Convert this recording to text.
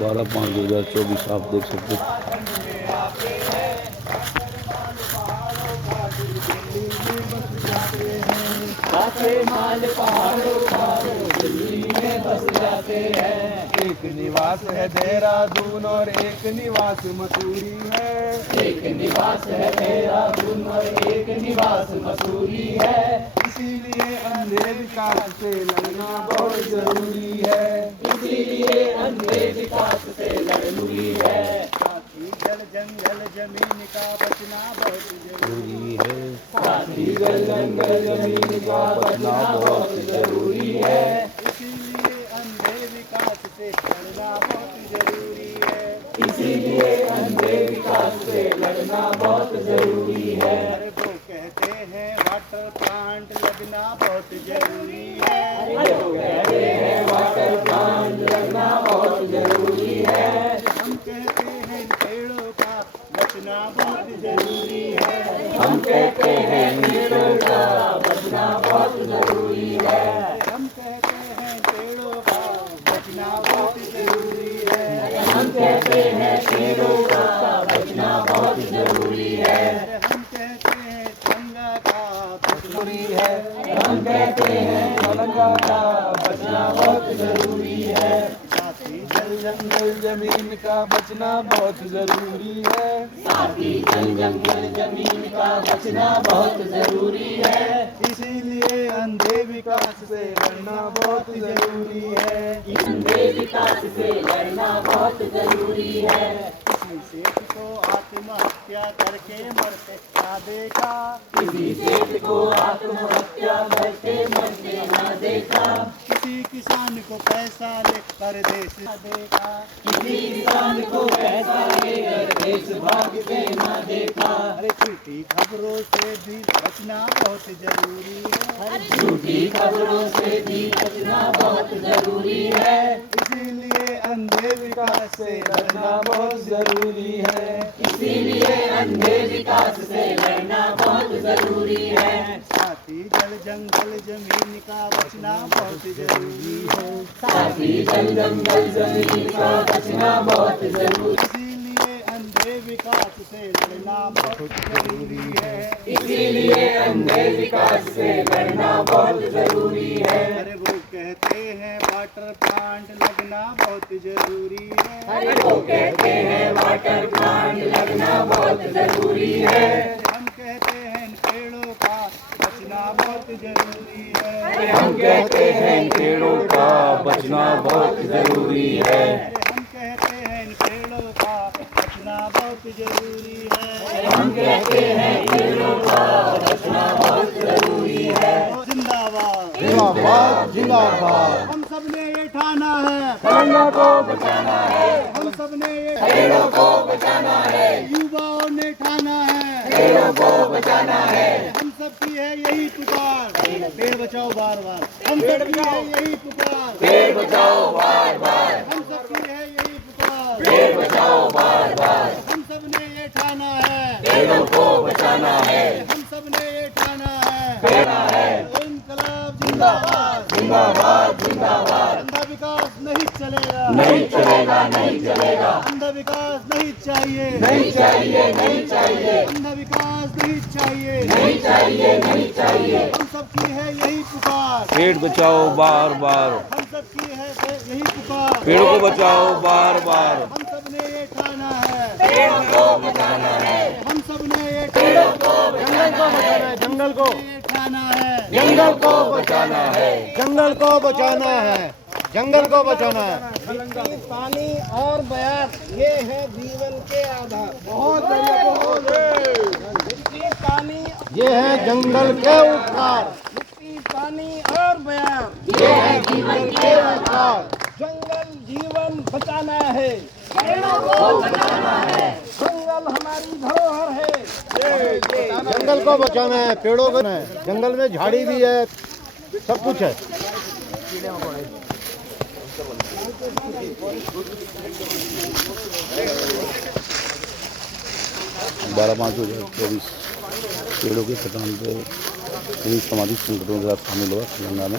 12/5/2024 आप देख सकते हैं। काचे माल पहाड़ों पहाड़ों दिल्ली में बस जाते हैं। एक निवास है देहरादून और एक निवास मसूरी है। एक निवास है देहरादून और एक निवास मसूरी है। इसीलिए अंधे विकास से लड़ना बहुत जरूरी है। इसीलिए अंधे विकास से जरूरी है। साथी जल जंगल जमीन का बचना बहुत जरूरी है। साथी जल जंगल जमीन का बचना बहुत जरूरी है। इसीलिए अंधे विकास से लड़ना बहुत जरूरी है। इसीलिए अंधे विकास से लड़ना बहुत जरूरी है। अरे वो कहते हैं वाटर प्लांट लगना बहुत जरूरी है। जो कहते हैं वाटर प्लांट लगना बहुत जरूरी है। हम कहते हैं पेड़ों का बचना बहुत जरूरी है। हम कहते हैं पेड़ों का बचना बहुत जरूरी है। हम कहते हैं पेड़ों का बचना बहुत जरूरी है। हम कहते हैं पेड़ों का बचना बहुत जरूरी है। हम कहते हैं गंगा का जरूरी है। हम कहते हैं गंगा का बचना बहुत जरूरी है। साथी जल जंगल जमीन का बचना बहुत जरूरी है। साथी जल जंगल जमीन का बचना बहुत जरूरी है। इसीलिए अंधे विकास से लड़ना बहुत जरूरी है। अंधे विकास से लड़ना बहुत जरूरी है। किसी सेठ को आत्महत्या करके मरते ना देखा। किसी सेठ को आत्महत्या करके मरते न देखा। किसी किसान को पैसा ले परदेश न देखा। किसी किसान को पैसा लेकर देश भागते न देखा। अरे झूठी खबरों से भी बचना बहुत जरूरी है। झूठी खबरों से भी बचना बहुत जरूरी है। इसीलिए अंधे विकास से लड़ना बहुत जरूरी है। इसीलिए अंधे विकास से लड़ना बहुत जरूरी है। साथी जल जंगल जमीन का बचना बहुत जरूरी है। साथी जल जंगल जमीन का बचना बहुत जरूरी। इसीलिए अंधे विकास से लड़ना बहुत जरूरी है। इसीलिए अंधे विकास से लड़ना बहुत जरूरी है। अरे वो कहते हैं वाटर प्लांट लगना बहुत जरूरी है। अरे वो कहते हैं वाटर प्लांट लगना बहुत जरूरी है। हम कहते हैं पेड़ों का बचना बहुत जरूरी है। हम कहते हैं पेड़ों का बचना बहुत जरूरी है। हम कहते हैं पेड़ों का बचना बहुत जरूरी है। हम कहते हैं पेड़ों का बचना बहुत जरूरी है। जिंदाबाद जिंदाबाद जिंदाबाद। हम सब ने ये ठाना है गंगा को बचाना है। हम सब ने ये पेड़ों को बचाना है। युवाओं ने ठाना है। पेड़ों को बचाना है। हम सब की है यही पुकार पेड़ बचाओ बार बार। हम सब की है यही पुकार पेड़ बचाओ बार बार। हम सब की है यही पुकार पेड़ बचाओ बार बार। हम सब ने ये ठाना है। पेड़ों को बचाना है। हम सब ने ये ठाना है। पेड़ा है। इनकलाब जिंदाबाद जिंदाबाद जिंदाबाद। अंधा विकास नहीं चलेगा। नहीं चलेगा नहीं चलेगा। अंधा विकास नहीं चाहिए। नहीं चाहिए नहीं चाहिए। अंधा विकास नहीं चाहिए। नहीं चाहिए नहीं चाहिए। हम सब की है यही पुकार पेड़ बचाओ बार बार। हम सब की है यही पुकार पेड़ों को बचाओ बार बार। हम सब ने ये ठाना है। पेड़ों को बचाना है। हम सब ने ये पेड़ों को जंगल को बचाना है। जंगल को ये ठाना है। जंगल को बचाना है। जंगल को बचाना है। जंगल को बचाना है। मिट्टी पानी और बयार ये है जीवन के आधार। बहुत मिट्टी पानी ये है जंगल के उपकार। मिट्टी पानी और बयार ये है जीवन के आधार। जंगल जीवन बचाना है। पेड़ों को बचाना है। जंगल हमारी धरोहर है। जंगल को बचाना है। पेड़ों को है। जंगल में झाड़ी भी है सब कुछ है। 12/5/2024 पेड़ों के कटान पे समाजिक संगठनों के साथ शामिल हुआ तेलंगाना।